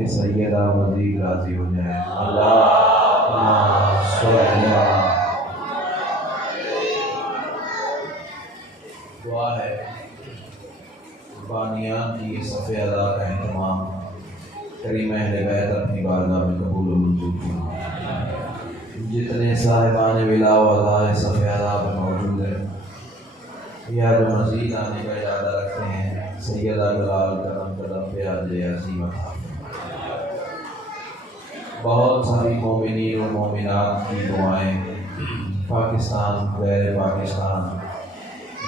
کہ سیدہ مزید راضی ہو جائے۔ اللہ صلی دعا ہے قربانیان کی یہ صف ادا کا اہتمام کریم اہل بیت اپنی بارگاہ میں قبول و منظور فرمائے۔ جتنے صاحبان ولا و ادا صف ادا میں موجود ہیں یا جو مزید آنے کا ارادہ رکھتے ہیں، سیدہ بلال قدم قدم پہ حاضر عظیم عطا فرمائے۔ بہت ساری مومنین و مومنات کی دعائیں پاکستان غیر پاکستان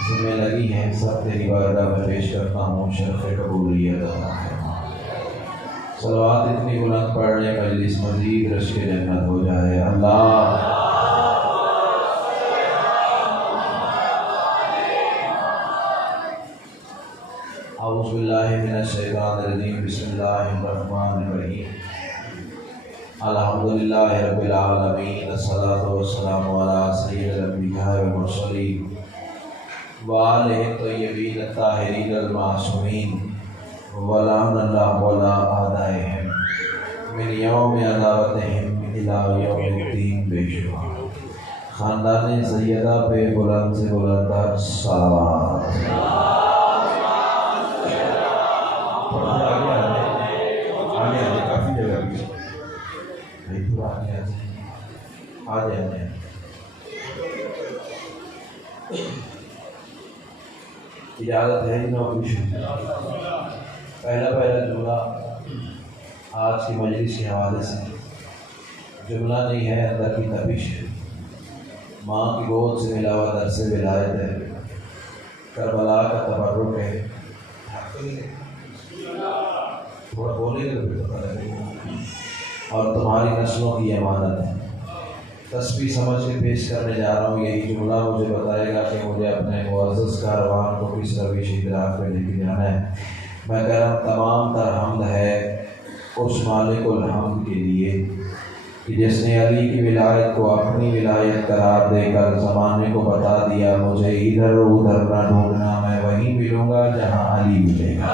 جن میں لگی ہیں، سب تیری بارگاہ میں پیش کرتا ہوں، شرف قبولیت عطا فرما۔ صلوات اتنی بلند پڑھنے مجلس مزید رشک جنت ہو جائے۔ اللہ اعوذ باللہ من الشیطان الرجیم، بسم اللہ الرحمن الرحیم، الحمدللہ رب العالمین، الصلاۃ والسلام علی سید الانبیاء والمرسلین وآلہ الطیبین الطاہرین المعصومین ولعن اللہ علی اعدائہم من یوم عداوتہم الی یوم الدین بے شمار۔ خاندان سیدہ پہ بلند سے بلند تر صلوات۔ اجازت ہے نہ کچھ پہلا جملہ آج کی مجلس کے حوالے سے جملہ نہیں ہے، اندر کی تپش ہے۔ ماں کی گود سے ملا ہوا درس ولایت ہے، کربلا کا تبرک ہے، تھوڑا بولے گا بھی پتہ لگے گا، اور تمہاری نسلوں کی امانت ہے۔ تسبیح سمجھ کے پیش کرنے جا رہا ہوں، یہی جملہ مجھے بتائے گا کہ مجھے اپنے معزز کاروان کو کس روش ادراک پہ لے کے جانا ہے۔ میں کہہ رہا ہوں تمام تر حمد ہے اس مالک الحمد کے لیے کہ جس نے علی کی ولایت کو اپنی ولایت قرار دے کر زمانے کو بتا دیا، مجھے ادھر ادھر نہ ڈھونڈنا، میں وہیں ملوں گا جہاں علی ملے گا۔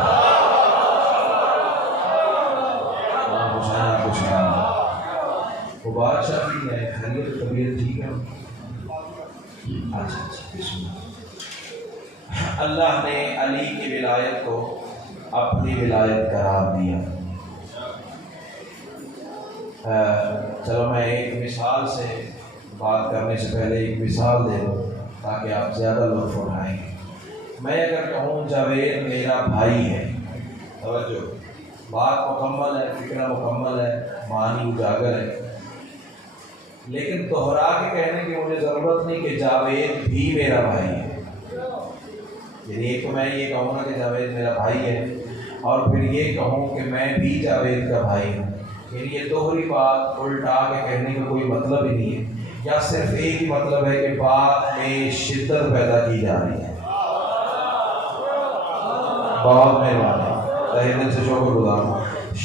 وہ بادشاہ کی ہے، خیریت طبیعت ٹھیک ہے؟ اچھا بسم اللہ۔ اللہ نے علی کی ولایت کو اپنی ولایت قرار دیا۔ چلو میں ایک مثال سے بات کرنے سے پہلے ایک مثال دے دوں تاکہ آپ زیادہ لطف اٹھائیں۔ میں اگر کہوں جاوید میرا بھائی ہے، توجہ، بات مکمل ہے، فکرہ مکمل ہے، معنی اجاگر ہے، لیکن دوہرا کے کہنے کی مجھے ضرورت نہیں کہ جاوید بھی میرا بھائی ہے۔ یعنی ایک تو میں یہ کہوں گا کہ جاوید میرا بھائی ہے، اور پھر یہ کہوں کہ میں بھی جاوید کا بھائی ہوں، یعنی یہ دوہری بات الٹا کے کہنے کا کوئی مطلب ہی نہیں ہے، یا صرف ایک ہی مطلب ہے کہ بات میں شدت پیدا کی جا رہی ہے۔ بہت مہربانی، تہہ دل سے شکر گزار ہوں۔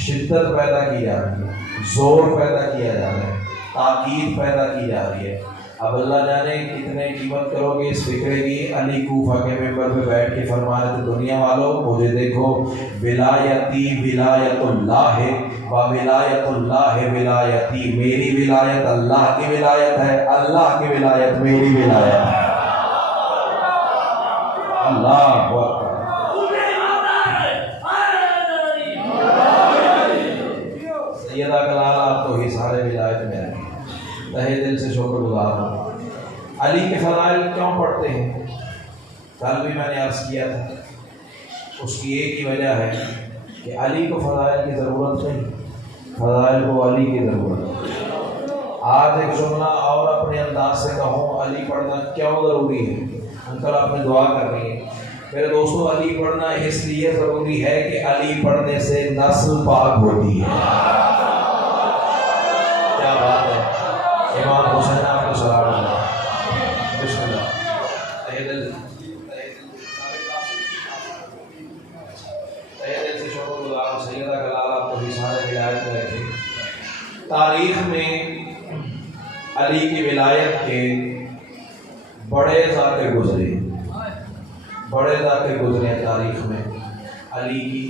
شدت پیدا کی جا رہی ہے، زور پیدا کیا جا رہا ہے، تاکید پیدا کی جا رہی ہے۔ اب اللہ جانے کتنے قیمت کرو گے اس فکرے کی۔ علی کوفہ کے ممبر پہ بیٹھ کے فرما رہے تھے، دنیا والوں مجھے دیکھو، ولایتی ولایت اللہ ہے، و ولایت اللہ ولایتی، میری ولایت اللہ کی ولایت ہے، اللہ کی ولایت میری ولایت ہے۔ اللہ اکبر۔ سیدہ کلال آپ تو ہی سارے ولایت میں رہیں، تہہ دل سے شکر گزار ہوں۔ علی کے فضائل کیوں پڑھتے ہیں؟ کل بھی میں نے عرض کیا تھا، اس کی ایک ہی وجہ ہے کہ علی کو فضائل کی ضرورت نہیں، فضائل کو علی کی ضرورت ہے۔ آج ایک جملہ اور اپنے انداز سے کہوں، علی پڑھنا کیوں ضروری ہے؟ انکل آپ نے دعا کرنی ہے میرے دوستوں۔ علی پڑھنا اس لیے ضروری ہے کہ علی پڑھنے سے نسل پاک ہوتی ہے۔ کیا بات ہے، امام حسین آپ کو سلام اللہ۔ بسم اللہ۔ تہہ دل سے شکر گزار، سیدہ کلال آپ کو بھی سارے ولایت میں رکھے۔ تاریخ میں علی کی ولایت کے بڑے ذاکر گزرے، بڑے ذاکر گزرے تاریخ میں علی کی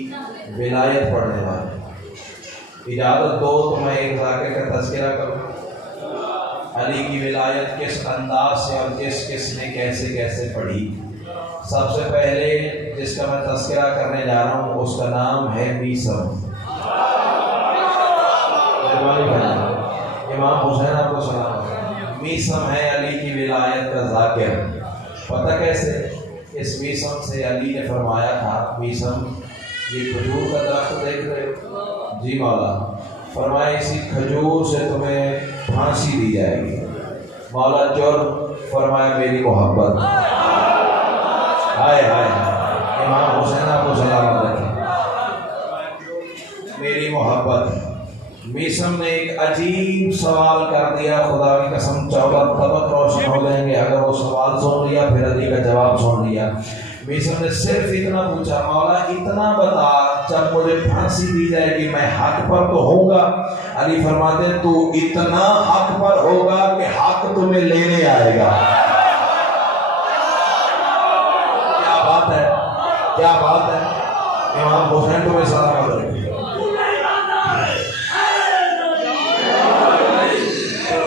ولایت پڑھنے والے۔ اجازت دو تو میں ایک ذاکر کا تذکرہ کروں۔ علی کی ولایت کس انداز سے اور کس کس نے کیسے کیسے پڑھی۔ سب سے پہلے جس کا میں تذکرہ کرنے جا رہا ہوں اس کا نام ہے میثم۔ امام حسین آپ کو سلام۔ میثم ہے علی کی ولایت کا ذاکر۔ پتہ کیسے؟ اس میثم سے علی نے فرمایا تھا، میثم یہ کھجور کا درخت دیکھ رہے ہو؟ جی مولا۔ فرمایا اسی کھجور سے تمہیں پھانسی دی جائے گی۔ مولا جرم؟ فرمایا میری محبت۔ ہائے ہائے، امام حسین آپ کو سلامت رکھیں، میری محبت۔ میثم نے ایک عجیب سوال کر دیا، خدا کی قسم 14 طبق روشن ہو جائیں گے اگر وہ سوال سن لیا پھر علی کا جواب سن لیا۔ میثم نے صرف اتنا پوچھا، مولا اتنا بتا جب مجھے پھانسی دی جائے گی میں حق پر تو ہوں گا؟ علی فرماتے ہیں تو اتنا حق پر ہوگا کہ حق تمہیں لینے آئے گا۔ کیا بات ہے، کیا بات ہے۔ امام حسین تمہیں سلام رکھے،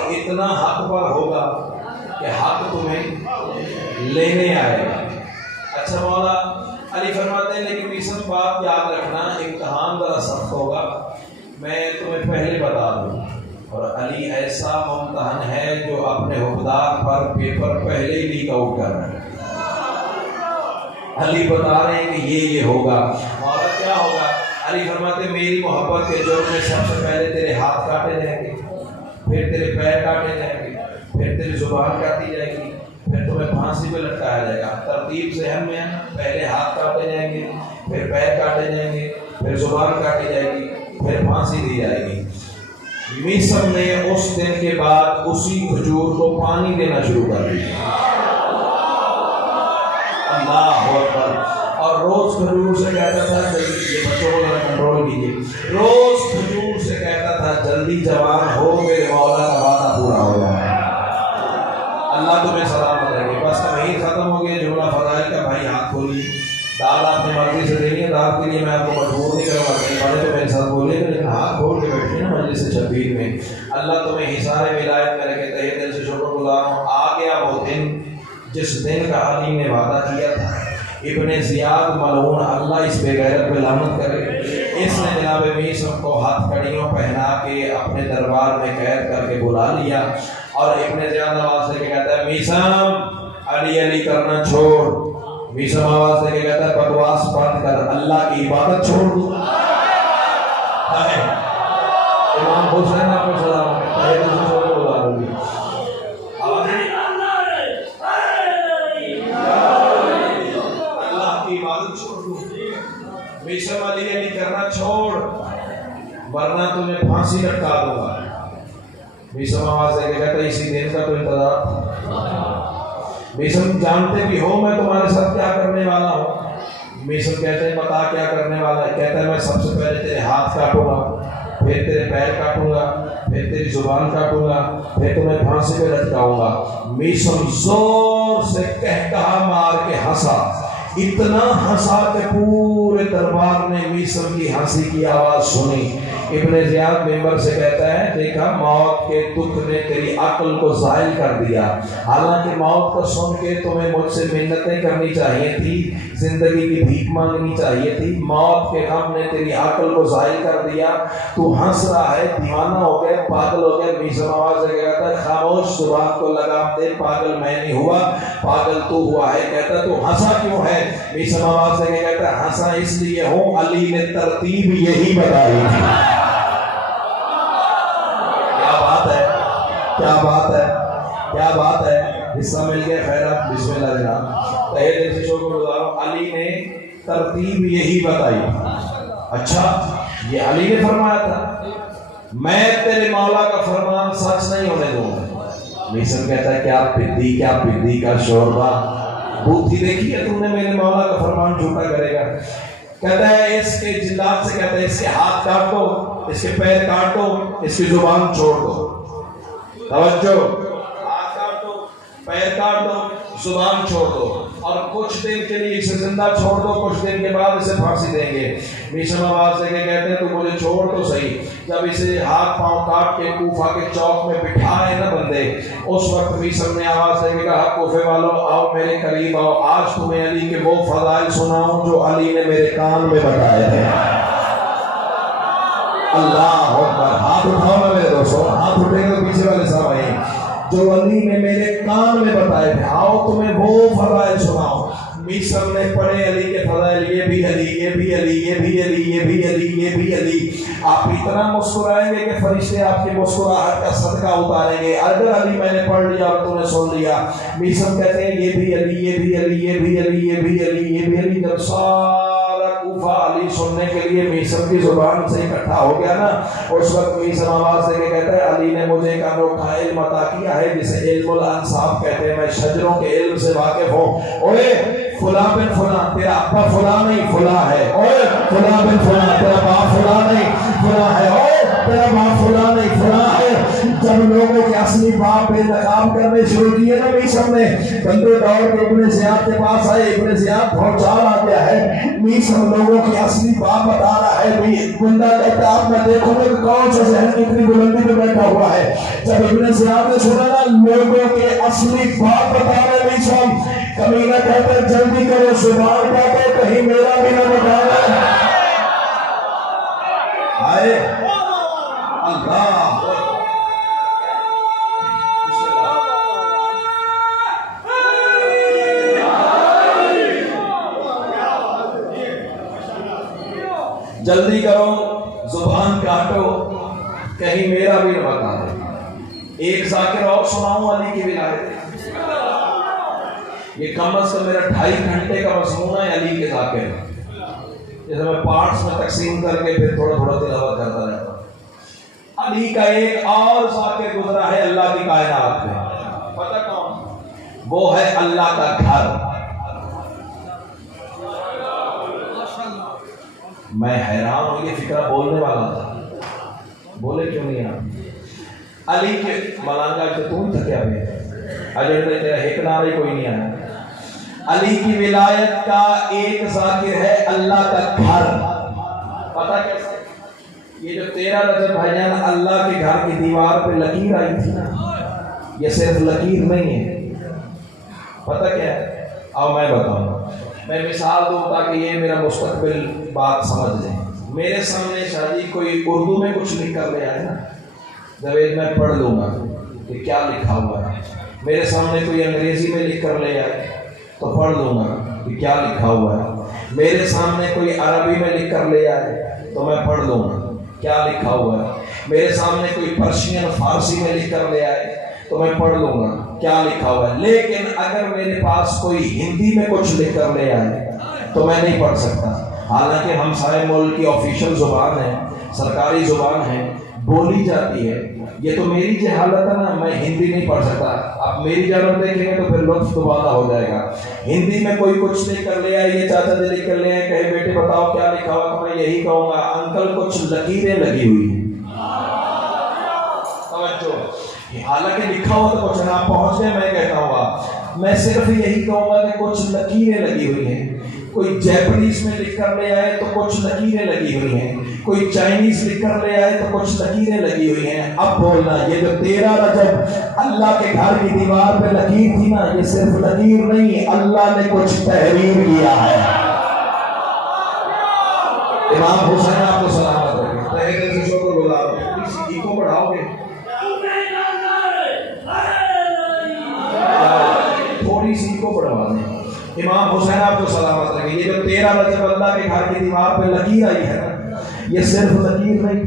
اتنا حق پر ہوگا کہ حق تمہیں لینے آئے گا۔ اچھا مولا، علی فرماتے ہیں لیکن میثم بات یاد رکھنا امتحان ذرا سخت ہوگا، میں تمہیں پہلے بتا دوں۔ اور علی ایسا ممتحن ہے جو اپنے حقدار پر پیپر پہلے ہی لیک آؤٹ کر رہے ہیں۔ علی بتا رہے ہیں کہ یہ ہوگا۔ مولا کیا ہوگا؟ علی فرماتے ہیں میری محبت کے جرم میں سب سے پہلے تیرے ہاتھ کاٹے جائیں گے، پھر تیرے پیر کاٹے جائیں گے، پھر تیری زبان کاٹی جائے گی، پھر تمہیں پھانسی پہ لٹکایا جائے گا۔ ترتیب سے ہم میں پہلے ہاتھ کاٹے جائیں گے، پھر پیر کاٹے جائیں گے، پھر زبان کاٹی جائے گی، پھر پھانسی دی جائے گی۔ میثم نے اس دن کے بعد اسی کھجور کو پانی دینا شروع کر دیا۔ اللہ اکبر۔ اور روز کھجور سے کہتا تھا، یہ بچوں کو ذرا کنٹرول کیجیے، روز کھجور سے کہتا تھا جلدی جوان ہو، میرے مولا کا وعدہ پورا ہو جائے۔ اللہ تمہیں سلامت رکھے۔ بس تمہید ختم ہو گیا، جملہ فضائل کا بھائی ہاتھ کھولیے۔ دال آپ نے مرضی سے دینی ہے، دال کے لیے میں آپ کو مجبور نہیں کروں گا، کہیں پڑھے تو میرے ساتھ بولے گا، لیکن ہاتھ کھول کے بیٹھے نا مجلس شبیر میں۔ اللہ تمہیں حصار ولایت میں رکھے، تہہ دل سے شکر گزار ہوں۔ آ گیا وہ دن جس دن کا علی نے وعدہ کیا تھا۔ ابن زیاد ملعون، اللہ اس بے غیرت پہ لعنت کرے، اس نے جناب میثم کو ہاتھ کڑیوں پہنا کے اپنے دربار میں قید کر کے بلا لیا، اور ابن زیاد آواز دے کے کہتا ہے میثم علی علی کرنا چھوڑ۔ میثم آواز دے کے کہتا ہے بکواس بند کر، اللہ کی عبادت چھوڑ دو۔ امام حسین آپ کو سلام ہے، میثم علی علی کرنا چھوڑ ورنہ تمہیں پھانسی لٹکا دوں گا۔ میثم آواز دے کے کہتا ہے اسی دن کا تو انتظار تھا۔ میثم جانتے بھی ہو میں تمہارے ساتھ کیا کرنے والا ہوں؟ میثم کہتے ہیں بتا کیا کرنے والا ہے؟ کہتا ہے میں سب سے پہلے تیرے ہاتھ کاٹوں گا، پھر تیرے پیر کاٹوں گا، پھر تیری زبان کاٹوں گا، پھر تمہیں پھانسی پہ لٹکاؤں گا۔ میثم زور سے کہکہا مار کے ہنسا، اتنا ہنسا کہ پورے دربار نے میثم کی ہنسی کی آواز سنی۔ ابن زیاد ممبر سے کہتا ہے دیکھا موت کے دکھ نے تیری عقل کو زائل کر دیا، حالانکہ موت کو سن کے تمہیں مجھ سے منتیں کرنی چاہیے تھی، زندگی کی بھیک مانگنی چاہیے تھی، موت کے غم نے تیری عقل کو زائل کر دیا، تو ہنس رہا ہے، دیوانہ ہو گیا، پاگل ہو گیا۔ میثم آواز سے کہتا ہے خاموش، زبان کو لگام دے، پاگل میں نہیں ہوا، پاگل تو ہوا ہے۔ کہتا تو ہنسا کیوں ہے؟ میثم آواز سے کہتا ہے ہنسا اس لیے ہوں علی نے ترتیب یہی بتائی تھی۔ کیا بات ہے، کیا بات ہے، حصہ مل گیا، خیرات، بسم اللہ جناب، تہہ دل سے شکر گزار ہوں، علی نے ترتیب یہی بتائی۔ اچھا یہ علی نے فرمایا تھا، میں تیرے مولا کا فرمان سچ نہیں ہونے دوں گا۔ میثم کہتا ہے کیا پدی کا شوربہ، بوتھی دیکھی ہے تم نے، میرے مولا کا فرمان جھوٹا کرے گا۔ کہتا ہے اس کے جلات سے کہتا ہے اس کے ہاتھ کاٹ دو، اس کے پیر کاٹ دو، اس کی زبان چھوڑ دو۔ توجہ، ہاتھ کاٹ دو، پیر کاٹ دو، زبان چھوڑ دو، اور کچھ دن کے لیے اسے زندہ چھوڑ دو، کچھ دن کے بعد اسے پھانسی دیں گے۔ میثم آواز دے کے کہتے ہیں تو مجھے چھوڑ تو صحیح۔ جب اسے ہاتھ پاؤں کاٹ کے کوفہ کے چوک میں بٹھائے نا بندے، اس وقت میثم نے آواز دے کے کہا کوفے والوں آؤ میرے قریب آؤ، آج تمہیں علی کے وہ فضائل سناؤں جو علی نے میرے کان میں بتائے تھے۔ اللہ اکبر، ہاتھ اٹھاؤ نا میرے دوستو، ہاتھ اٹھے گا پیچھے والے صاحب آئیں، جو علی نے میرے کان میں بتائے تھے، آؤ تمہیں وہ فضائل سناؤ۔ میثم نے پڑھے علی کے فضائل، یہ بھی علی، یہ بھی علی، یہ بھی علی، یہ بھی علی، یہ بھی علی۔ آپ اتنا مسکرائیں گے کہ فرشتے آپ کی مسکراہٹ کا صدقہ اتاریں گے۔ اگر علی میں نے پڑھ لیا اور تم نے سن لیا۔ میثم کہتے ہیں یہ بھی علی، یہ بھی علی، یہ بھی علی، یہ بھی علی، یہ بھی علی۔ جب سارا کوفہ علی سننے کے لیے میثم کی زبان سے اکٹھا ہو گیا نا، اس وقت میثم آواز دے کے کہتا ہے علی نے مجھے ایک انوکھا علم عطا کیا ہے جسے علم الانصاب کہتے ہیں، میں شجروں کے علم سے واقف ہوں۔ اوے فلاں بن فلاں، تیرا ابا فلاں نہیں فلاں ہے۔ اوے فلاں بن فلاں، تیرا باپ فلاں نہیں فلاں ہے۔ اوے تیرا باپ فلاں نہیں فلاں ہے۔ جب لوگوں کے اصلی باپ بے نقاب کرنے شروع کیے نا میثم نے، بندے دوڑ کے ابن زیاد کے پاس آئے، ابن زیاد بہت چال آ گیا ہے، میثم لوگوں کے اصلی باپ بتا رہا ہے۔ بندہ کہتا آپ میں دیکھوں گا کہ کون سا ذہن کتنی بلندی پہ بیٹھا ہوا ہے۔ جب ابن زیاد نے سنا نا لوگوں کے اصلی باپ بتا رہے میثم، کمینہ کہتا ہے جلدی کرو زبان کہتے کہیں میرا بھی نہ بتانا۔ آئے اللہ جلدی کرو زبان کاٹو کہیں میرا بھی نہ بتا دے۔ ایک ذاکر اور سناؤں علی کی ولایت، یہ کم از کم میرا 2.5 گھنٹے کا مضمون ہے علی کے ذاکر، جیسے میں پارٹس میں تقسیم کر کے پھر تھوڑا تھوڑا تلاوت کرتا رہتا ہوں۔ علی کا ایک اور ذاکر گزرا ہے اللہ کی کائنات میں، پتہ کون؟ وہ ہے اللہ کا گھر۔ میں حیران ہوں، یہ فکرہ بولنے والا تھا، بولے کیوں نہیں آپ؟ علی کے ملانگا کہ تم تھکیا ہوئے اجڑتے تیرا ایک نعرے کوئی نہیں آیا۔ علی کی ولایت کا ایک ذاکر ہے اللہ کا گھر۔ پتہ کیسے؟ یہ جو 13 رجب بھائیان اللہ کے گھر کی دیوار پہ لکیر آئی تھی نا، یہ صرف لکیر نہیں ہے، پتہ کیا ہے؟ آؤ میں بتاؤں، میں مثال دوں تاکہ یہ میرا مستقبل بات سمجھ لیں۔ میرے سامنے شاہی کوئی اردو میں کچھ لکھ کر لے آئے نا، جب میں پڑھ لوں گا کہ کیا لکھا ہوا ہے۔ میرے سامنے کوئی انگریزی میں لکھ کر لے آئے تو پڑھ لوں گا کہ کیا لکھا ہوا ہے۔ میرے سامنے کوئی عربی میں لکھ کر لے آئے تو میں پڑھ لوں گا کیا لکھا ہوا ہے۔ میرے سامنے کوئی پرشین فارسی میں لکھ کر لے آئے تو میں پڑھ لوں گا کیا لکھا ہوا ہے۔ لیکن اگر میرے پاس کوئی ہندی میں کچھ لکھ کر لے آئے تو میں نہیں پڑھ سکتا، حالانکہ ہم سارے ملک کی آفیشل زبان ہے، سرکاری زبان ہے، بولی جاتی ہے۔ یہ تو میری جہالت ہے نا، میں ہندی نہیں پڑھ سکتا۔ آپ میری جانب دیکھیں گے تو پھر لطف دوبارہ ہو جائے گا۔ ہندی میں کوئی کچھ لکھ کر لے آئے، یہ چاچا جی لکھ کر لے آئے، کہے بیٹے بتاؤ کیا لکھا ہوا، تو میں یہی کہوں گا انکل کچھ لکیریں لگی ہوئی ہیں۔ حالانکہ لکھا ہوا تو کچھ نہ پہنچ گئے، میں کہتا ہوں میں صرف یہی کہوں گا کہ کچھ لکیریں لگی ہوئی ہیں۔ کوئی جیپنیز میں لکھ کر لے آئے تو کچھ لکیریں لگی ہوئی ہیں، کوئی چائنیز لکھ کر لے آئے تو کچھ لکیریں لگی ہوئی ہیں۔ اب بولنا، یہ جو 13 رجب اللہ کے گھر کی دیوار پہ لکیر تھی نا، یہ صرف لکیر نہیں، اللہ نے کچھ تحریر کیا ہے۔ امام حسین آپ کو سلامت رکھے، تہہ دل سے شکر گزار ہوں۔ اس ایکو بڑھاؤ گے تھوڑی سی کو بڑھوا دیں۔ امام حسین آپ کو سلامت رکھے، یہ جو 13 رجب اللہ کے گھر کی دیوار پہ لکیر آئی ہے نا، یہ صرف لکیر نہیں،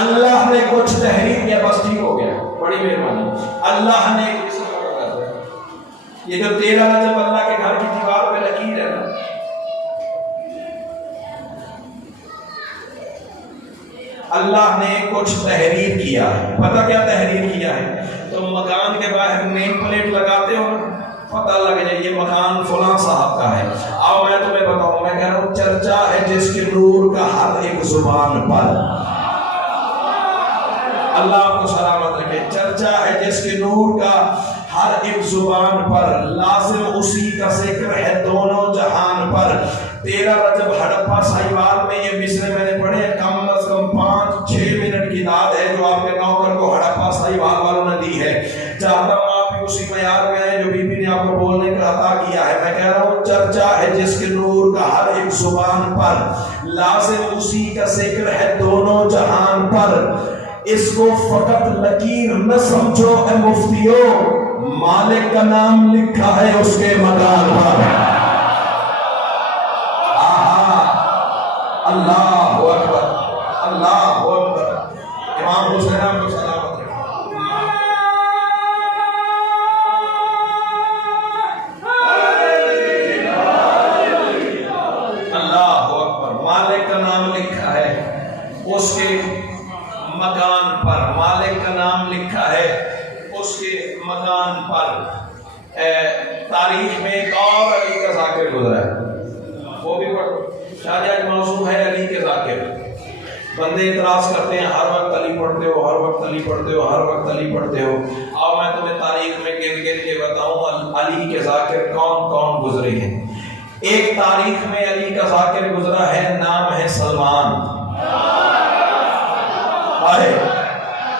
اللہ نے کچھ تحریر کیا، بس ٹھیک ہو گیا، بڑی مہربانی۔ اللہ نے یہ جو 13 رجب اللہ کے گھر کی دیوار پہ لکیر ہے نا، اللہ نے کچھ تحریر کیا ہے۔ پتہ کیا تحریر کیا ہے؟ تو مکان کے باہر نیم پلیٹ لگاتے ہو نا، پتہ لگ جائے یہ مکان فلاں صاحب کا ہے۔ آؤ میں تمہیں بتاؤں، میں کہہ رہا ہوں چرچا ہے جس کے نور کا ہر ایک زبان پر، اللہ آپ کو سلامت رکھے، چرچا ہے جس کے نور کا ہر ایک زبان پر، لازم اسی کا ذکر ہے دونوں جہان پر۔ 13 رجب ہڑپا ساہیوال میں یہ مصرے میں نے پڑھے، کم از کم 5-6 منٹ کی داد ہے جو آپ کے نوکر کو ہڑپا ساہیوال والوں نے دی ہے۔ چاہتا ہوں آپ بھی اسی معیار میں آئے جو بی بی نے آپ کو بولنے کا عطا کیا ہے۔ میں کہہ رہا ہوں چرچا ہے جس کے نور کا ہر ایک زبان پر، لازم اسی کا ذکر ہے دونوں جہان پر۔ اس کو فقط لکیر نہ سمجھو اے مفتیو، مالک کا نام لکھا ہے اس کے مکان پر۔ اللہ اکبر، اللہ اکبر۔ امام حسین کو سلامت رکھیں۔ اللہ اکبر۔ مالک کا نام لکھا ہے اس کے مکان پر، مالک کا نام لکھا ہے اس کے مکان پر۔ تاریخ میں ایک اور علی کا ذاکر گزرا ہے، وہ بھی پڑھو۔ شاہجہاں موضوع ہے علی کے ذاکر۔ بندے اعتراض کرتے ہیں ہر وقت علی پڑھتے ہو، ہر وقت علی پڑھتے ہو، ہر وقت علی پڑھتے ہو۔ اور میں تمہیں تاریخ میں گن گن کے بتاؤں علی کے ذاکر کون کون گزرے ہیں۔ ایک تاریخ میں علی کا ذاکر گزرا ہے، نام ہے سلمان۔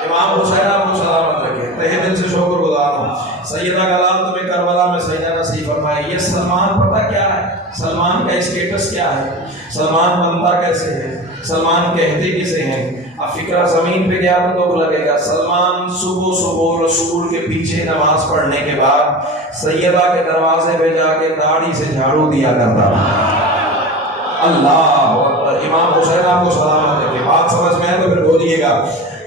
امام حسین آپ کو سلامت رکھے، تہہ دل سے شکر گزار ہوں۔ سیدہ کلام تمہیں کربلا میں سجدہ نصیب فرمائے۔ یہ سلمان پتہ کیا ہے؟ سلمان کا اسٹیٹس کیا ہے؟ سلمان بنتا کیسے ہے؟ سلمان کہتے کسے ہیں؟ اب فکرہ زمین پہ گیا تو دکھ لگے گا۔ سلمان صبح صبح رسول کے پیچھے نماز پڑھنے کے بعد سیدہ کے دروازے پہ جا کے داڑھی سے جھاڑو دیا کرتا تھا۔ اللہ اکبر۔ امام حسین آپ کو سلامت رکھے۔ بات سمجھ میں آئے تو پھر بولیے گا۔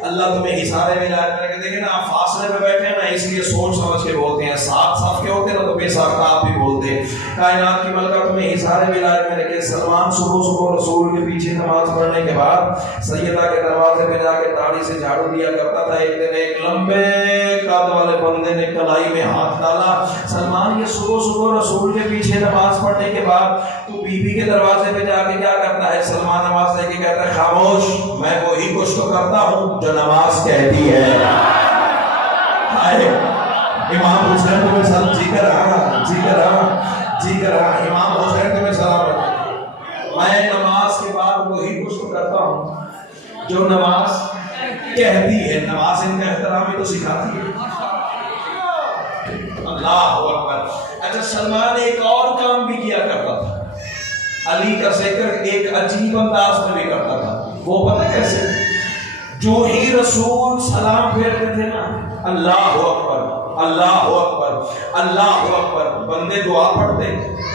اللہ تمہیں حصارے میں لائے میں دیکھیں نا، آپ فاصلے میں بیٹھے ہیں نا، اس لیے سوچ سمجھ کے بولتے ہیں۔ ساتھ ساتھ کے ہوتے ہیں نا تو بے ساختہ آپ بھی بولتے ہیں۔ کائنات کی ملکہ تمہیں حصارے میں لائے میں رکھے۔ سلمان صبح صبح رسول کے پیچھے نماز پڑھنے کے بعد سیدہ کے دروازے پہ جا کے داڑھی سے جھاڑو دیا کرتا تھا۔ ایک دن ایک لمبے قد والے بندے نے کلائی میں ہاتھ ڈالا۔ سلمان یہ صبح صبح رسول کے پیچھے نماز پڑھنے کے بعد تو بی بی کے دروازے پہ جا کے کیا کرتا ہے؟ سلمان نماز لے کے کہتا ہے خاموش، میں وہی کچھ تو کرتا ہوں جو نماز کہتی ہے۔ امام حسین تمہیں سلام جیگر امام حسین تمہیں سلام رکھے۔ میں نماز کے بعد وہی کچھ تو کرتا ہوں جو نماز کہتی ہے۔ نماز ان کا احترام ہی تو سکھاتی ہے۔ اللہ اکبر۔ اچھا، سلمان ایک اور کام بھی کیا کرتا تھا، علی کا ذکر ایک عجیب انداز میں بھی کرتا تھا۔ وہ پتہ کیسے؟ جو ہی رسول سلام پھیرتے تھے نا، اللہ اکبر اللہ اکبر اللہ اکبر، بندے دعا پڑھتے،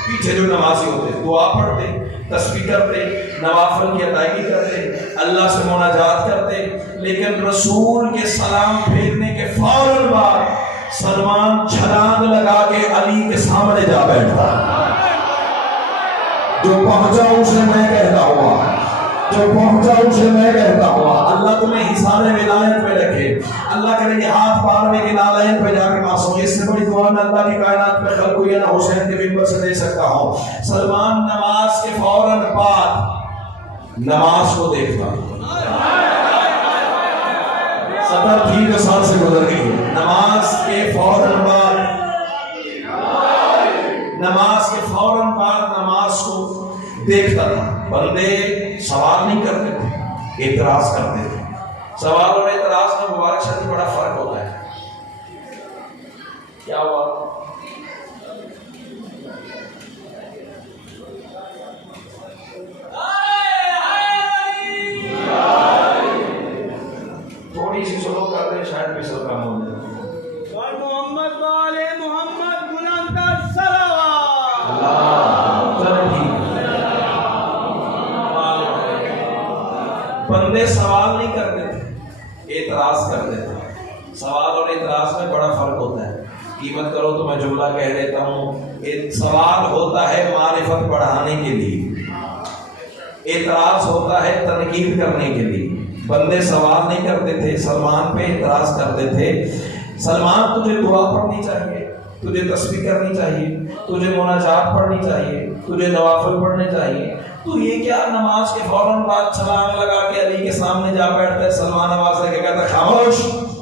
پیچھے جو نمازی ہوتے دعا پڑھتے، تسبیح کرتے، نوافل کی ادائیگی کرتے، اللہ سے مناجات کرتے، لیکن رسول کے سلام پھیرنے کے فوراً بعد سلمان چھلانگ لگا کے علی کے سامنے جا بیٹھا۔ جو پہنچا اسے میں کہتا ہوا، جو پہنچا اسے میں کہتا ہوا۔ اللہ تمہیں حصار ولایت میں رکھے۔ اللہ کرے کہ ہاتھ پار میں کے نالین پہ جا کے معصوم، اس سے بڑی دعا میں اللہ کی کائنات میں خلق ہوئی ہے نہ حسین کے ممبر سے دے سکتا ہوں۔ سلمان نماز کے فوراً بعد نماز کو دیکھتا، 70 سال سے گزر گئی ہے، نماز کے فوراً بعد نماز کو دیکھتا تھا۔ بندے سوال نہیں کرتے تھے، اعتراض کرتے تھے۔ سوال اور اعتراض میں مبارک شاہ بڑا فرق ہوتا ہے۔ کیا ہوا؟ تھوڑی سی سلو کر دیں، شاید بھی سب کام ہو جائے۔ محمد والے محمد بلند الصلوات۔ بندے سوال نہیں کرتے تھے، اعتراض کرتے تھے۔ سوال اور اعتراض میں بڑا فرق ہوتا ہے۔ قیمت کرو تو میں جملہ کہہ دیتا ہوں، سوال ہوتا ہے معرفت بڑھانے کے لیے، اعتراض ہوتا ہے تنقید کرنے کے لیے۔ بندے سوال نہیں کرتے تھے، سلمان پہ اعتراض کرتے تھے۔ سلمان تجھے دعا پڑھنی چاہیے، تجھے تسبیح کرنی چاہیے، تجھے مناجات پڑھنی چاہیے، تجھے نوافل پڑھنے چاہیے، تو یہ کیا نماز کے فوراً بعد چھلانگ لگا کے علی کے سامنے جا بیٹھتا ہے؟ سلمان آواز لے کے کہتا ہے خاموش،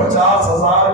50,000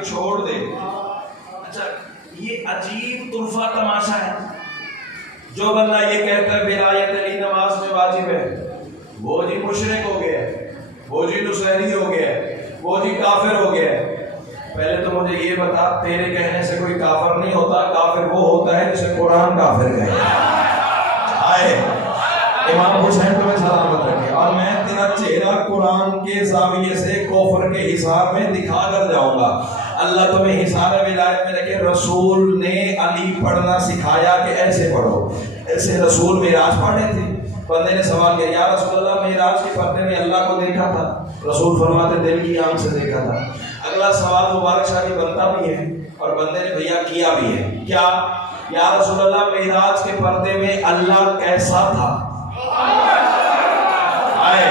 کہ چھوڑ دے. اچھا یہ عجیب طرفہ تماشا ہے. جو بندہ یہ کہتا ہے ولایت علی نماز میں واجب ہے وہ جی مشرک ہو گیا ہے, وہ جی نصیری ہو گیا ہے, وہ جی کافر ہو گیا ہے. پہلے تو مجھے یہ بتا, تیرے کہنے سے کوئی کافر نہیں ہوتا, کافر وہ ہوتا ہے جسے قرآن کافر کہے. آئے امام حسین تمہیں سلامت رکھے. اور میں تیرا چہرہ قرآن کے زاویے سے کفر کے حساب میں دکھا کر جاؤں گا. اللہ تمہیں حساب ولایت میں رکھے. رسول نے علی پڑھنا سکھایا کہ ایسے پڑھو. ایسے رسول معراج پڑھے تھے. بندے نے سوال کیا یا رسول اللہ معراج کے پردے میں اللہ کو دیکھا تھا؟ رسول فرماتے دل کی آنکھ سے دیکھا تھا. اگلا سوال مبارک شاہ کی بنتا بھی ہے اور بندے نے بھیا کیا بھی ہے. کیا یا رسول اللہ معراج کے پردے میں اللہ کیسا تھا؟ آئے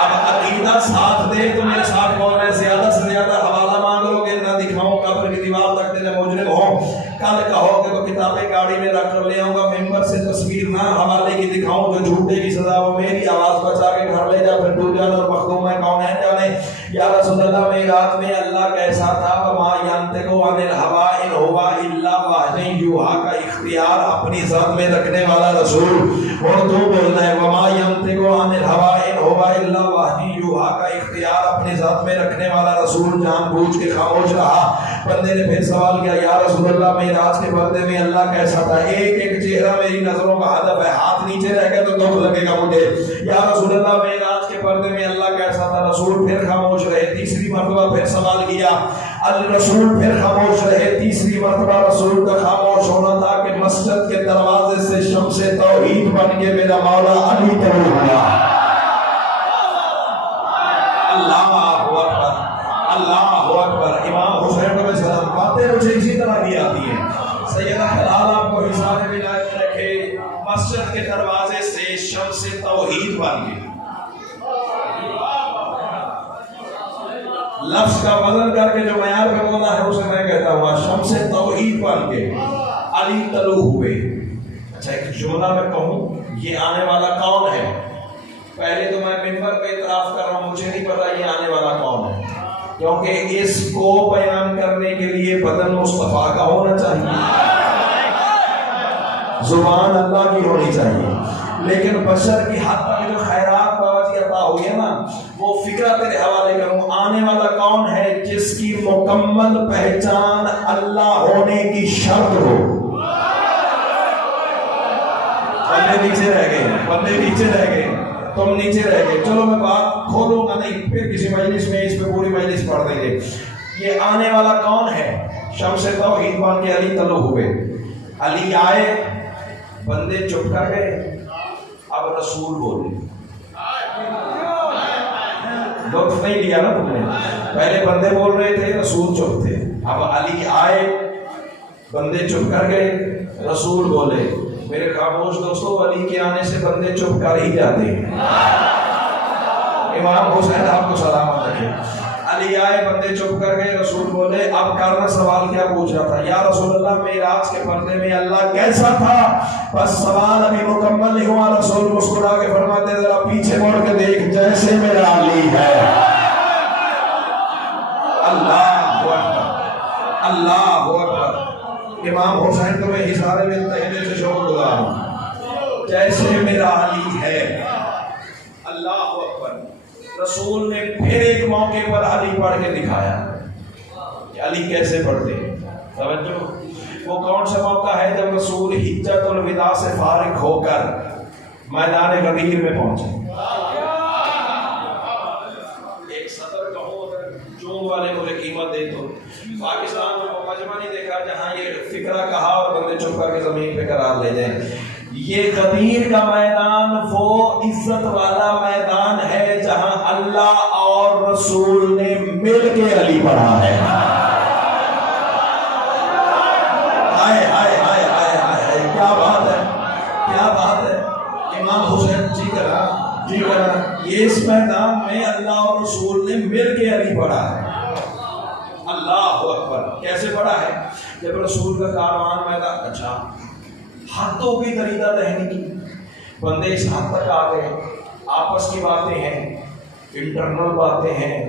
اب عقیدہ ساتھ دے تو میرے ساتھ بول رہے زیادہ سے زیادہ حوالہ مانگ لو گے نہ دکھاؤں قبر کی دیوار تک تیرے مجرم ہو. کل کہو کہ وہ کتابیں گاڑی میں رکھ کر لے آؤں گا, ممبر سے تصویر نہ حوالے کی دکھاؤں تو جھوٹے کی سزا وہ میری. آواز بچا کے گھر لے جا, پھر تو جان اور مخدوم ہے کون ہے جانے. یا رسول اللہ معراج میں اللہ کیسا تھا؟ وما ينطق عن الهوى ان هو الا وحی یوحی کا اختیار اپنی ذات میں رکھنے والا رسول. اور تو بولنا ہے وما ينطق عن الهوى ان هو الا وحی یوحی کا اختیار اپنی ذات میں رکھنے والا رسول جان بوجھ کے خاموش رہا. بندے نے پھر سوال کیا یا رسول اللہ معراج کے پردے میں اللہ کیسا تھا؟ ایک ایک چہرہ میری نظروں کا ہدف ہے, ہاتھ نیچے رہ گئے تو دکھ لگے گا مجھے. یا رسول اللہ معراج کے پردے میں اللہ کیسا تھا؟ رسول پھر خاموش رہے. تیسری مرتبہ پھر سوال کیا, رسول پھر خاموش رہے. تیسری مرتبہ رسول کا خاموش ہونا تھا کہ مسجد کے دروازے سے شمس توحید بن کے میرا مولا علی طلوع ہوا. اللہ اکبر, اللہ اکبر. امام حسین کو سلام. باتیں مجھے اسی طرح کی آتی ہیں. سیدہ حلال آپ کو حساب ولایت میں رکھے. مسجد کے دروازے سے شمس توحید بن گئی. لفظ کا وزن کر کے جو معیار پہ بولا ہے اسے میں کہتا ہوں شمس توحید بن کے علی طلوع ہوئے. اچھا ایک جملہ میں کہوں یہ آنے والا کون ہے؟ پہلے تو میں ممبر پہ اعتراف کر رہا ہوں, مجھے نہیں پتا یہ آنے والا کون ہے, کیونکہ اس کو بیان کرنے کے لیے بدن مصطفیٰ کا ہونا چاہیے, زبان اللہ کی ہونی چاہیے. لیکن بشر کی حد تک جو خیرات باوجی عطا ہوئی ہے نا وہ فکرہ تیرے حوالے کروں. آنے والا کون ہے جس کی مکمل پہچان اللہ ہونے کی شرط ہو. بندے نیچے رہ گئے, بندے نیچے رہ گئے, تم نیچے رہ گئے. چلو میں بات کھولوں گا نہیں, پھر کسی مجلس میں اس پہ پوری مجلس پڑھ دیں گے. یہ آنے والا کون ہے؟ شمس توحید بن کے علی طلوع ہوئے. علی آئے, بندے چپ کر گئے. اب رسول بولے. لطف نہیں لیا نا تم نے, پہلے بندے بول رہے تھے رسول چپ تھے. اب علی آئے, بندے چپ کر گئے, رسول بولے. میرے خاموش دوستو علی کے آنے سے بندے چپ کر ہی جاتے ہیں. امام حسین آپ کو سلامت رکھے. علی آئے, بندے چپ کر گئے, رسول بولے. اب کرنا سوال کیا پوچھ رہا تھا؟ یا رسول اللہ معراج کے پردے میں اللہ کیسا تھا؟ بس سوال ابھی مکمل نہیں ہوا. رسول مسکرا کے فرماتے ذرا پیچھے مڑ کے دیکھ جیسے میرا علی ہے. اللہ اکبر, اللہ اکبر. امام حسین کو میں اشارے میں تہنے سے شکر گزار ہوں. جیسے میرا علی ہے. اللہ اکبر. رسول نے پھر ایک موقع پر علی پڑھ کے دکھایا کہ علی کیسے پڑھتے ہیں. توجہ, وہ کون سا موقع ہے جب رسول حجت الوداع سے فارغ ہو کر میدان غدیر میں پہنچے. ایک صدر کہوں اگر جون والے مجھے قیمت دے تو پاکستان میں مجمع نہیں دیکھا جہاں یہ فکرہ کہا اور بندے چپ کر کے زمین پہ قرار لے جائیں. یہ غدیر کا میدان وہ عزت والا میدان ہے جہاں اللہ اور رسول نے مل کے علی پڑھا ہے. ہائے ہائے ہائے ہائے ہائے, کیا بات ہے, کیا بات ہے. امام حسین جی کرا یہ اس میدان میں اللہ اور رسول نے مل کے علی پڑھا ہے. اللہ اکبر. کیسے پڑھا ہے؟ جب رسول کا کاروان میدان, اچھا حدوں کی دریدہ دہنی کی, بندے اس حد تک آ گئے, آپس کی باتیں ہیں, انٹرنل باتیں ہیں,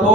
2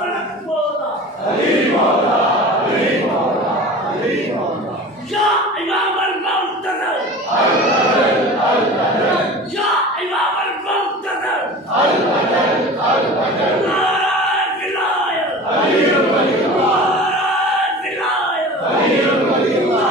فرق مولا علی مولا علی مولا علی مولا یا امام المنتظر یا امام المنتظر نعرہ ولایت علی ولی اللہ ولایت علی ولی اللہ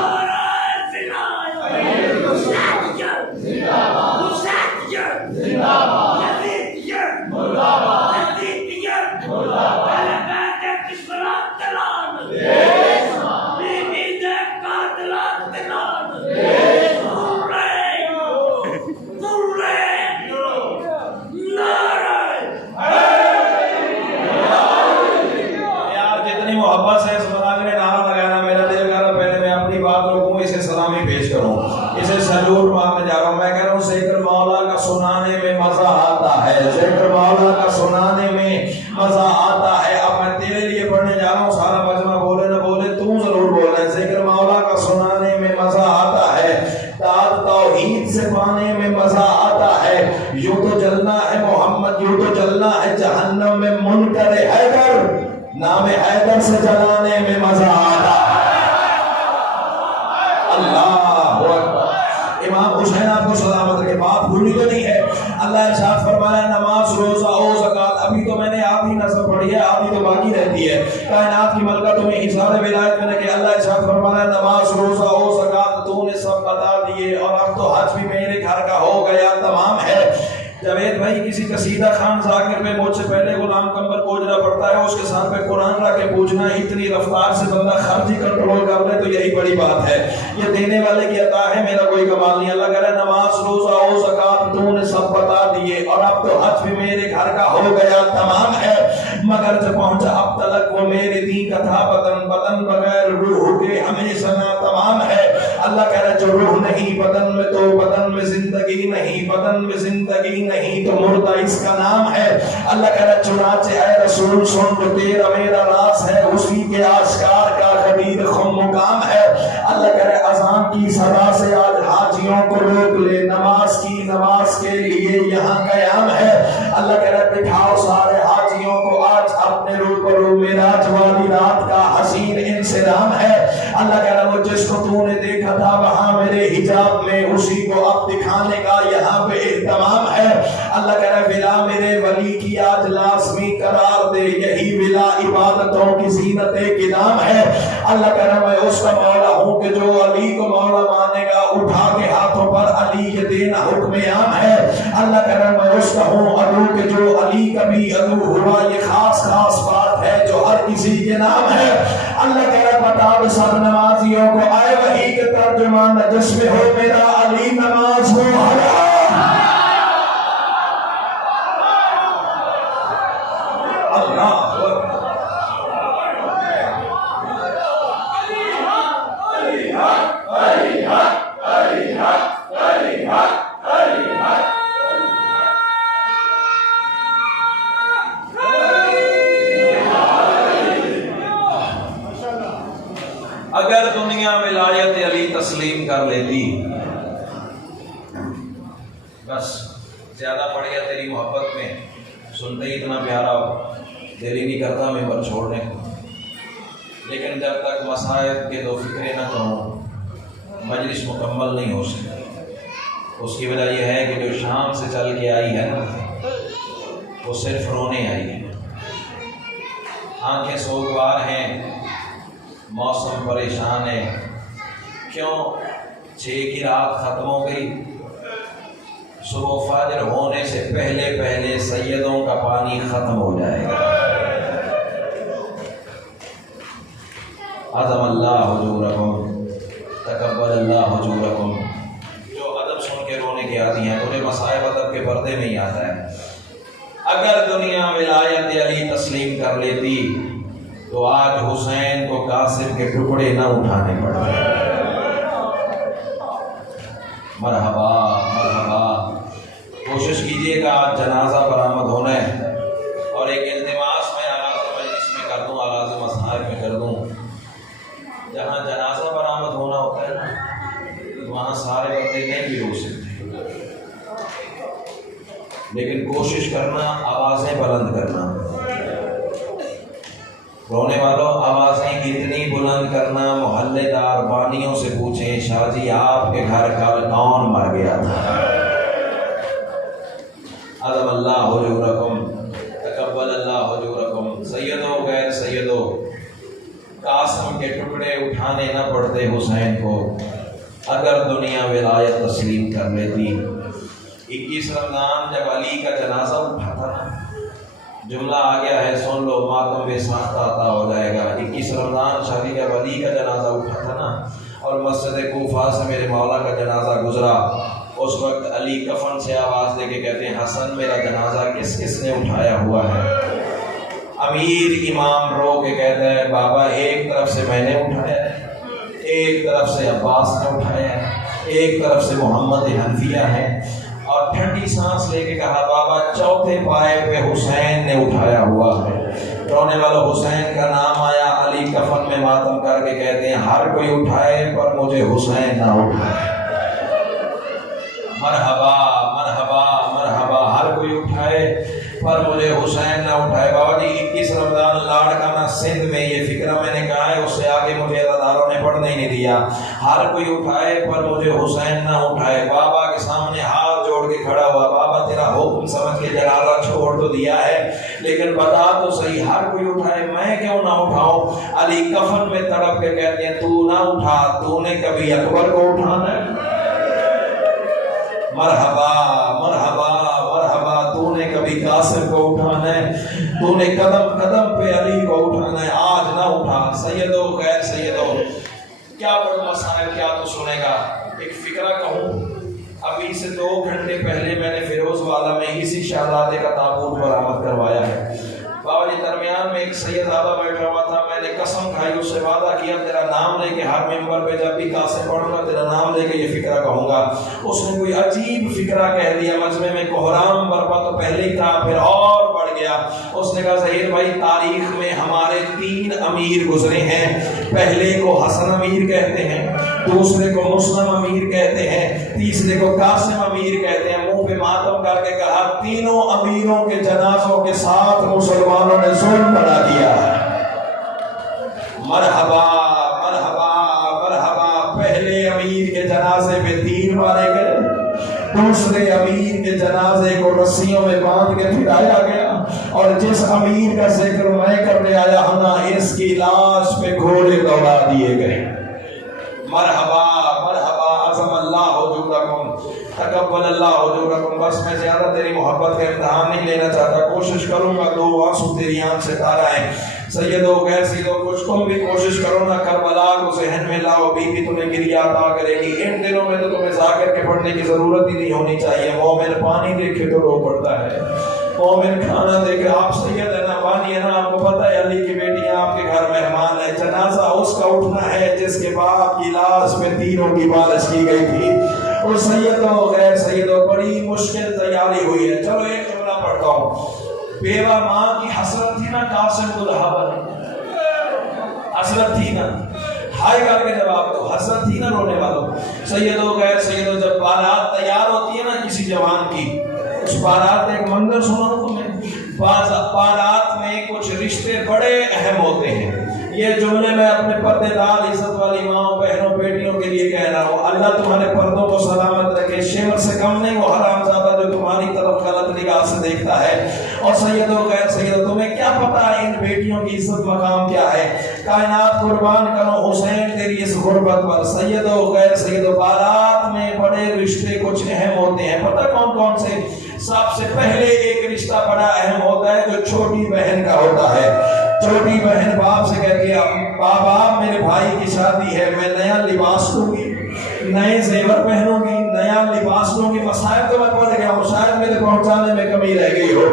نام حیدر سے جلانے میں مزہ آتا ہے۔ اللہ اکبر۔ امام حسین آپ کو سلامت کے بات بھولی تو نہیں ہے۔ اللہ ارشاد فرمایا نماز روزہ او زکات، ابھی تو میں نے آدھی نظر پڑھی ہے، آدھی تو باقی رہتی ہے۔ کائنات کی ملکہ تمہیں حصار ولایت میں نے کہ اللہ ارشاد فرمایا نماز روزہ او زکات تو نے سب بتا دیے، اور اب تو حج بھی میرے گھر کا ہو گیا، تمام ہے۔ جاوید بھائی کسی قصیدہ خان ذاکر پہ مجھ سے پہلے غلام قمر کوجرا پڑھتا ہے، اس کے ساتھ پہ قرآن لا کے پوچھنا اتنی رفتار سے بندہ خرچی کنٹرول کر لے تو یہی بڑی بات ہے۔ یہ دینے والے کی عطا ہے، میرا کوئی کمال نہیں۔ اللہ کہہ رہا ہے نماز روزہ او زکات تو نے سب بتا دیے، اور اب تو حج بھی میرے گھر کا ہو گیا، تمام ہے۔ مگر جب پہنچا اب تلک وہ میرے دین کا تھا بدن، بدن بغیر روح کے ہمیشہ نہ تمام ہے۔ اللہ کہہ رہا ہے جو روح نہیں بدن میں تو بدن میں زندگی نہیں، بدن میں زندگی نہیں تو مردہ اس کا نام ہے۔ اللہ کہہ رہا ہے چنانچہ اے رسول سن جو تیرا میرا راز ہے، اسی کے آشکار کا خبیر خم مقام ہے۔ اللہ کہہ رہا ہے اذان کی صدا سے آج حاجیوں کو روک لے، نماز کے لیے یہاں قیام ہے۔ اللہ کہہ رہا ہے بٹھاؤ سارے حاجیوں کو آج اپنے روبرو معراج والی رات کا حسین انصرام ہے۔ اللہ کہہ رہا ہے وہ جس کو تو نے دیکھا تھا وہاں میرے حجاب میں، اسی کو اب دکھانے کا یہاں پہ اہتمام ہے۔ اللہ کہہ رہا ہے ولا میرے ولی کی آج لازمی قرار دے، یہی ولا عبادتوں کی زینت قدام ہے۔ اللہ کہہ رہا ہے میں اس کا مولا ہوں کہ جو علی کو مولا مانے گا، اٹھا کے ہاتھوں پر علی یہ دینا حکم عام ہے۔ اللہ کہہ رہا ہے میں اس کا ہوں عدو کہ جو علی کا بھی عدو ہوا، یہ خاص بات ہے جو ہر کسی کے نام ہے۔ اللہ کہہ رہا ہے بتا دو سب نمازیوں کو آئے وحی کے ترجمان جس میں ہو میرا علی نماز ہو حرام۔ اگر دنیا ولایت علی تسلیم کر لیتی، بس زیادہ پڑ گیا تیری محبت میں، سنتے ہی اتنا پیارا ہو، دل ہی نہیں کرتا ممبر چھوڑنے کو۔ لیکن جب تک مسائب کے دو فکریں نہ کروں مجلس مکمل نہیں ہو سکتی۔ اس کی وجہ یہ ہے کہ جو شام سے چل کے آئی ہے نا وہ صرف رونے آئی ہے، آنکھیں سوگوار ہیں، موسم پریشان ہے۔ کیوں 6 کی رات ختم ہو گئی، صبح فجر ہونے سے پہلے سیدوں کا پانی ختم ہو جائے گا۔ عظم اللہ حضورکم، تقبل اللہ حضورکم۔ جو ادب سن کے رونے کی عادی ہیں انہیں مصائب ادب کے پردے میں ہی آتا ہے۔ اگر دنیا ولایت علی تسلیم کر لیتی تو آج حسین کو قاسم کے ٹکڑے نہ اٹھانے پڑتے۔ مرحبا مرحبا، کوشش کیجئے گا آج جنازہ برآمد ہونا ہے، اور ایک التماس میں آغاز مجلس میں کر دوں، آغاز مصائب میں کر دوں۔ جہاں جنازہ برآمد ہونا ہوتا ہے نا وہاں سارے بندے نہیں بھی رو سکتے، لیکن کوشش کرنا آوازیں بلند کرنا۔ رونے والوں آوازیں کتنی بلند کرنا، محلے دار بانیوں سے پوچھیں شاہ جی آپ کے گھر کل کون مر گیا تھا؟ عظم اللہ حجورکم، تقبل اللہ حجورکم۔ سیدو غیر سیدو، قاسم کے ٹکڑے اٹھانے نہ پڑتے حسین کو اگر دنیا ولایت تسلیم کر لیتی۔ 21 رمضان جب علی کا جنازہ اٹھا تھا نا، جملہ آ گیا ہے سن لو، ماتم بے ساختہ عطا ہو جائے گا۔ 21 رمضان شادی جب علی کا جنازہ اٹھا تھا نا، اور مسجد کوفہ سے میرے مولا کا جنازہ گزرا، اس وقت علی کفن سے آواز دے کے کہتے ہیں حسن میرا جنازہ کس کس نے اٹھایا ہوا ہے؟ امیر امام رو کے کہتا ہے بابا ایک طرف سے میں نے اٹھایا ہے، ایک طرف سے عباس نے اٹھایا ہے، ایک طرف سے محمد حنفیہ ہے، اور ٹھنڈی سانس لے کے کہا بابا چوتھے پائے پہ حسین نے اٹھایا ہوا ہے۔ رونے والوں حسین کا نام آیا، علی کفن میں ماتم کر کے کہتے ہیں ہر کوئی اٹھائے پر مجھے حسین نہ اٹھائے۔ مرحبا مرحبا مرحبا، ہر کوئی اٹھائے پر مجھے حسین نہ اٹھائے۔ بابا جی 21 رمضان لاڑکانہ سندھ میں یہ فکرہ میں نے کہا ہے، اس سے آگے مجھے عزاداروں نے پڑھنے ہی نہیں دیا۔ ہر کوئی اٹھائے پر مجھے حسین نہ اٹھائے۔ بابا کے سامنے ہاتھ جوڑ کے کھڑا ہوا، بابا تیرا حکم سمجھ کے جنازہ چھوڑ تو دیا ہے، لیکن بتا تو صحیح ہر کوئی اٹھائے میں کیوں نہ اٹھاؤں؟ علی کفن میں تڑپ کے کہتے ہیں تو نہ اٹھا، تو نے کبھی اکبر کو اٹھانا ہے؟ مرحبا مرحبا مرحبا، تو نے کبھی قاسم کو اٹھانا ہے؟ تو نے قدم قدم پہ علی کو اٹھانا ہے، آج نہ اٹھا۔ سیدو غیر سیدو، کیا بڑا مسائل کیا تو سنے گا۔ ایک فکرہ کہوں، ابھی سے 2 گھنٹے پہلے میں نے فیروز والا میں اسی شہزادے کا تابوت برآمد کروایا ہے۔ بابا جی درمیان میں ایک سیدزادہ بیٹھا ہوا تھا، میں نے قسم کھائی، اس سے وعدہ کیا تیرا نام لے کے ہر ممبر پہ جب بھی قاسم پڑھوں گا تیرا نام لے کے یہ فکرہ کہوں گا۔ اس نے کوئی عجیب فکرہ کہہ دیا، مجمع میں کوہرام برپا تو پہلے ہی تھا، پھر اور بڑھ گیا۔ اس نے کہا ظہیر بھائی تاریخ میں ہمارے 3 امیر گزرے ہیں، پہلے کو حسن امیر کہتے ہیں، دوسرے کو مسلم امیر کہتے ہیں، تیسرے کو قاسم امیر کہتے ہیں۔ منہ پہ ماتم کر کے کہا تینوں امیروں کے جنازوں کے ساتھ مسلمانوں نے ظلم بنا دیا ہے۔ مرحبا مرحبا مرحبا، پہلے امیر کے جنازے پہ تیر مارے گئے، دوسرے امیر کے جنازے کو رسیوں میں باندھ کے پھرایا گیا، اور جس امیر کا ذکر میں کرنے آیا ہوں نا، اس کی لاش پہ گھوڑے دوڑا دیے گئے۔ مرحبا مرحبا، عظم اللہ حجورکم، تقبل اللہ حجورکم۔ بس میں زیادہ تیری محبت کا امتحان نہیں لینا چاہتا، کوشش کروں گا 2 آنسو تیری آنکھ سے تار آئیں۔ سیدو غیر سیدو، کچھ تم بھی کوشش کرو نا، کربلا کو ذہن میں لاؤ، بی بی تمہیں گریہ عطا کرے گی۔ ان دنوں میں تو تمہیں ذاکر کے پڑھنے کی ضرورت ہی نہیں ہونی چاہیے۔ مومن پانی دیکھے تو رو پڑتا ہے، مومن کھانا دیکھے۔ آپ سید ہے نا، بانی ہے نا، آپ کو پتہ ہے علی کی بیٹیاں آپ کے گھر مہمان ہے، جنازہ اس کا اٹھنا ہے جس کے باپ کی لاش میں تیروں کی بارش کی گئی تھی۔ اور سیدو غیر سیدو، بڑی مشکل تیاری ہوئی ہے۔ چلو ایک جملہ پڑھتا ہوں۔ بیوہ ماں کی حسرت تھی نا قاسم دلہا بنے، حسرت تھی نا، ہائے کر کے جواب دو، حسرت تھی نا رونے والوں۔ سیدو غیر سیدو، جب بارات تیار ہوتی ہے نا کسی جوان کی، اس بارات ایک منظر سنا تمہیں، بارات میں کچھ رشتے بڑے اہم ہوتے ہیں۔ یہ جملے میں اپنے پردے دار عزت والی ماں بہنوں بیٹیوں کے لیے کہہ رہا ہوں، اللہ تمہارے پردوں کو سلامت رکھے۔ شیور سے کم نہیں وہ حرام زادہ جو تمہاری طرف غلط نگاہ سے دیکھتا ہے۔ اور سیدو غیر سیدو، تمہیں کیا پتا ان بیٹیوں کی عزت مقام کیا ہے؟ کائنات قربان کرو حسین تیری اس غربت پر۔ سیدو غیر سیدو، بارات میں بڑے رشتے کچھ اہم ہوتے ہیں، پتہ کون کون سے؟ سب سے پہلے ایک رشتہ بڑا اہم ہوتا ہے جو چھوٹی بہن کا ہوتا ہے۔ چھوٹی بہن باپ سے کہتی ہے بابا میرے بھائی کی شادی ہے، میں نیا لباس لوں گی، نئے زیور پہنوں گی، نیا لباس لوں گی۔ مسائل تو میں پڑھ گیا ہوں، شاید میرے پہنچانے میں کمی رہ گئی ہو۔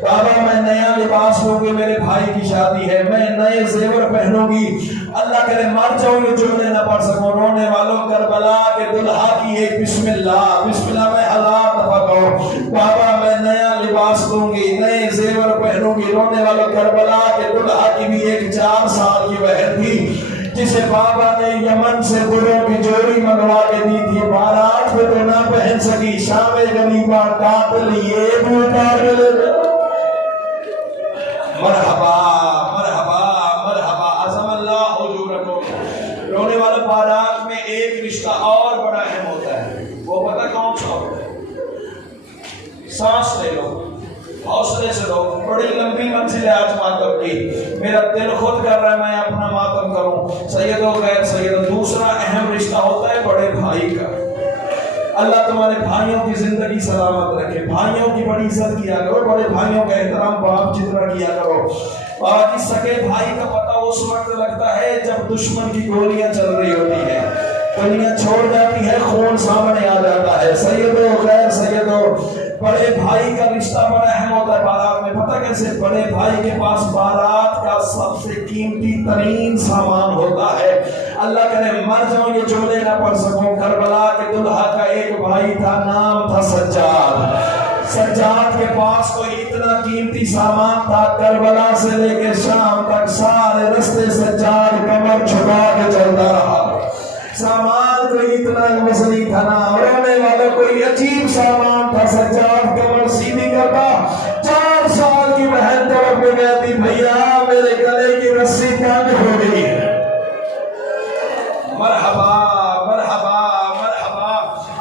بابا میں نیا لباس لوں گی، میرے بھائی کی شادی ہے، میں نئے زیور پہنوں گی۔ اللہ کرے مر جاؤں یہ جملے نہ پڑھ سکوں۔ رونے والوں کربلا کے دلہا کی ایک بسم اللہ، بسم اللہ میں 1000 دفعہ کہو، بابا میں نیا لباس لوں گی، نئے زیور پہنوں گی۔ رونے والوں کربلا کے دلہا کی بھی ایک 4 سال کی بہن تھی جسے بابا نے یمن سے دروں کی جوڑی منگوا کے دی تھی، بارات میں تو نہ پہن سکی، شام غریبہ کاٹ لیے بھی اتار لے۔ مرحبا مرحبا ماتم کی، میرا دل خود کر رہا ہے میں اپنا ماتم کروں۔ سید و غیر سید، دوسرا اہم رشتہ ہوتا ہے بڑے بھائی کا۔ اللہ تمہارے بھائیوں کی زندگی سلامت رکھے، بھائیوں کی بڑی عزت کیا کرو، بڑے بھائیوں کا احترام باپ جتنا کیا کرو۔ باقی سگے بھائی کا پتہ اس وقت لگتا ہے جب دشمن کی گولیاں چل رہی ہوتی ہیں، گولیاں چھوڑ جاتی ہے، خون سامنے آ جاتا ہے۔ سید و غیر سید، بڑے بھائی کا رشتہ بڑا اہم ہوتا ہے بارات میں۔ پتہ کیسے؟ بڑے بھائی کے پاس بارات کا سب سے قیمتی ترین سامان ہوتا ہے۔ اللہ کرے مر جاؤں یہ جملے نہ پڑھ سکوں۔ کربلا کے دلہا کا ایک بھائی تھا، نام تھا سجاد۔ سجاد کے پاس کوئی اتنا قیمتی سامان تھا، کربلا سے لے کے شام تک سارے رستے سجاد کمر چھپا کے چلتا رہا۔ سامان کوئی اتنا وزنی تھا نہ، رونے والا کوئی عجیب سامان تھا، سجاد کمر سیدھی کرتا۔ 4 سال کی بہن طرف میں کہتی بھیا میرے گلے کی رسی تنگ ہو گئی ہے۔ مرحبا مرحبا مرحبا،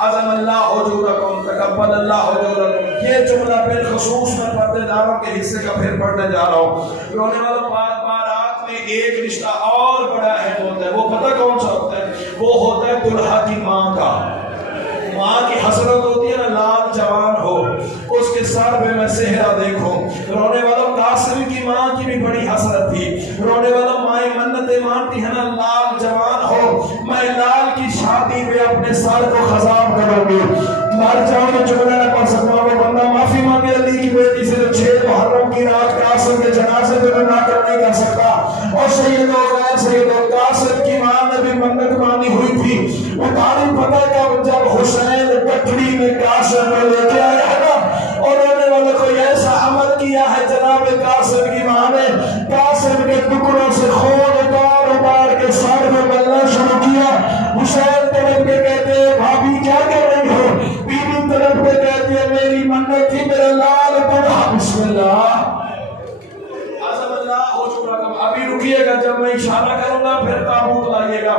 عظم اللہ حضورکم، تقبل اللہ حضورکم۔ یہ جملہ بالخصوص میں پردے داروں کے حصے کا پھر پڑھنے جا رہا ہوں۔ رونے والوں بارات میں ایک رشتہ اور بڑا اہم ہوتا ہے، وہ پتہ کون سا ہوتا ہے؟ وہ ہوتا ہے دلہا کی ماں کا۔ ماں کی حسرت ہوتی ہے نا، لال جوان ہو، اس کے سر پہ میں صحرا دیکھوں۔ رونے والوں قاسم کی ماں کی بھی بڑی حسرت تھی، رونے والوں مائیں منتیں مانتی ہے نا، لال جوان ہو، میں لال کی شادی پہ اپنے سر کو خضاب کروں گی۔ مر جاؤں یہ جملہ نہ پڑھ سکتا، وہ بندہ معافی مانگے علی کی بیٹی سے جو 6 محرم کی رات قاسم کے جنازے پہ میں نہ نہیں کر سکتا۔ اور سید و غیر سید، قاسم کی ماں نے بھی منت مانی ہوئی تھی۔ وہ تاریخ پتہ کب؟ جب حسین پٹڑی میں قاسم کو لے کے آیا ہے نا، اور رونے والے کوئی ایسا عمل کیا ہے جناب قاسم کی ماں نے، قاسم کے ٹکڑوں سے خون اتار کے سر میں ملنا شروع کیا۔ حسین طرف کے کہتے ہیں بھابھی کیا کر رہی ہو؟ بیوی طرف کے کہتی ہے میری منت تھی میرا لال پڑھا۔ بسم اللہ عظم اللہ حضورکم۔ ابھی رکیے گا، جب میں اشارہ کروں گا پھر تابوت لائیے گا،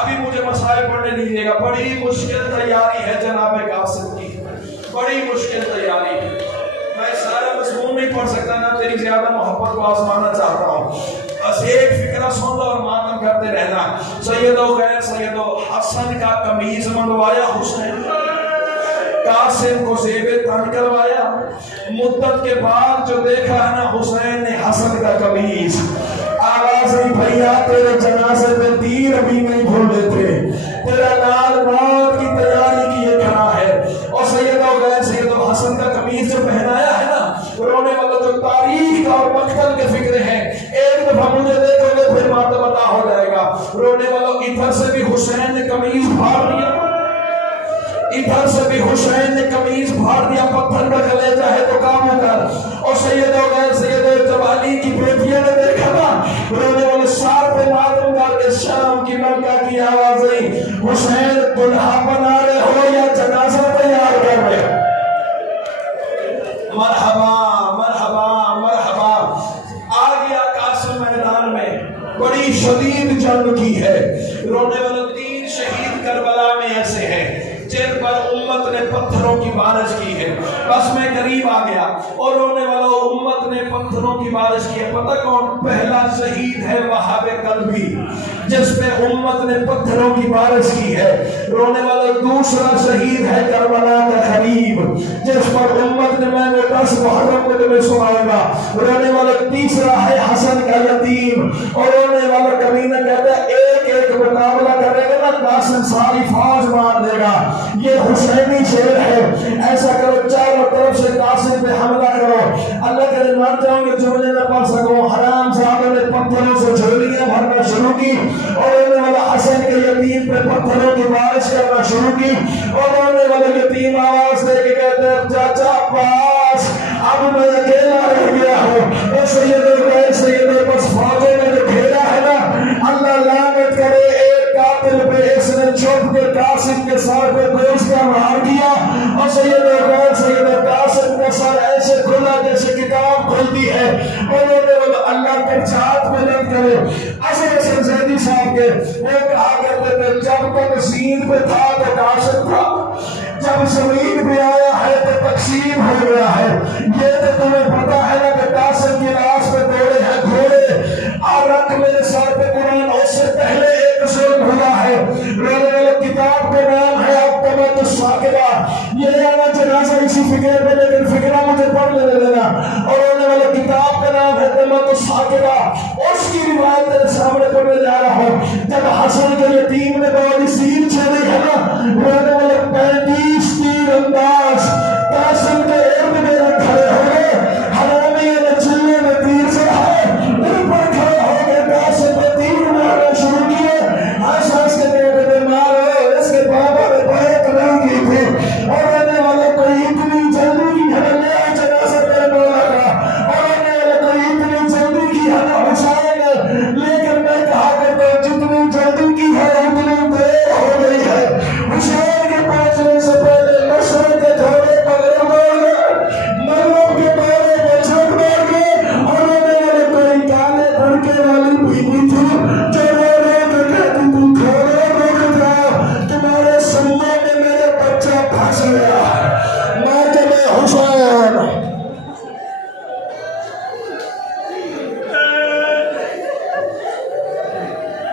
ابھی مجھے مسائل پڑھنے دیجیے گا۔ بڑی مشکل تیاری ہے جناب قاسم کی، بڑی مشکل تیاری ہے۔ میں سارا مضمون نہیں پڑھ سکتا، نہ تیری زیادہ محبت کو آزمانا چاہتا ہوں، بس ایک فکرہ سن لو اور ماتم کرتے رہنا۔ سید و غیر سید، حسن کا قمیض منگوایا حسین، قاسم کو زیب تن کروایا۔ مدت کے بعد جو دیکھا ہے نا حسین نے حسن کا قمیض، آواز نہیں بھیا تیرے جنازے پہ تیر ابھی نہیں بھولے تھے، تیرا لال موت کی تیاری کیے کھڑا ہے۔ اور سید و غیر سید، حسن کا قمیض جو پہنایا ہے نا، رونے والا جو تاریخ اور مقتل کے فکرے ہیں، ایک دفعہ مجھے دیکھو گے پھر ماتم عطا ہو جائے گا۔ رونے والوں ادھر سے بھی حسین نے قمیض پھاڑ دیا، ادھر سے بھی حسین نے قمیض پھاڑ دیا، پتھر کا گلے چاہے تو کام کر۔ اور سید و غیر سید، جب علی کی بیٹیاں نے دیکھا نا، رونے والے سار پہ ماتم کر کے شام کی ملکہ کی آواز آئی حسین دلہا بنا رہے ہو یا جنازہ تیار کر رہے ہو؟ مرحبا مرحبا مرحبا۔ آ گیا قاسم میدان میں، بڑی شدید جنگ کی ہے۔ رونے والے 3 شہید کربلا میں ایسے ہیں جن پر امت نے پتھروں کی بارش کی ہے۔ بس میں قریب آ گیا اور رونے والوں امت نے پتھروں کی بارش کی ہے۔ پتہ کون پہلا شہید ہے؟ وہاب قلبی، جس پہ امت نے پتھروں کی بارش کی ہے۔ رونے والا دوسرا شہید ہے کربلا کا خلیب، جس پر امت نے میں نے 10 محرم کو تمہیں سناؤں گا۔ رونے والا تیسرا ہے حسن کا یتیم، اور رونے والا کمینہ کہتا ہے ایک ایک مقابلہ کرے گا نا قاسم ساری فوج مار دے گا۔ یہ حسینی شعر ہے۔ ایسا کرو چاروں طرف سے قاسم پہ حملہ کرو۔ اللہ کرے مر جاؤں گے جملے نہ پڑھ سکوں۔ حرام صاحب نے پتھروں سے جھولیاں بھرنا شروع کی اور رونے والا حسن کے یتیم پہ پتھروں کی بارش کرنا شروع کی۔ اور رونے والا یتیم آواز دے کے کہتے ہیں چاچا عباس اب میں اکیلا رہ گیا ہوں۔ اے سید غیر سید، بس فوجوں نے جو گھیرا ہے نا، اللہ لعنت کرے ایک قاتل پہ اس نے چھپ کے قاسم کے سر پہ گوشت کا وار کیا۔ اور سید غیر سید، قاسم کا سر ایسے کھلا جیسے کتاب کھلتی ہے۔ اور اللہ کے چاہت میں لگ کرے اصل حسن زیدی صاحب کے وہ کہا کرتے تھے جب تک زین پہ تھا تو قاسم تھا، جب زمین پہ آیا ہے تو تقسیم ہو گیا ہے۔ یہ تو تمہیں پتا ہے نا کہ قاسم کی لاش پہ دوڑے ہیں گا، اس کی روایت تیرے سامنے پڑھنے جا رہا ہوں۔ جب حسن کے یتیم نے بواسیر چھیڑی ہے نا،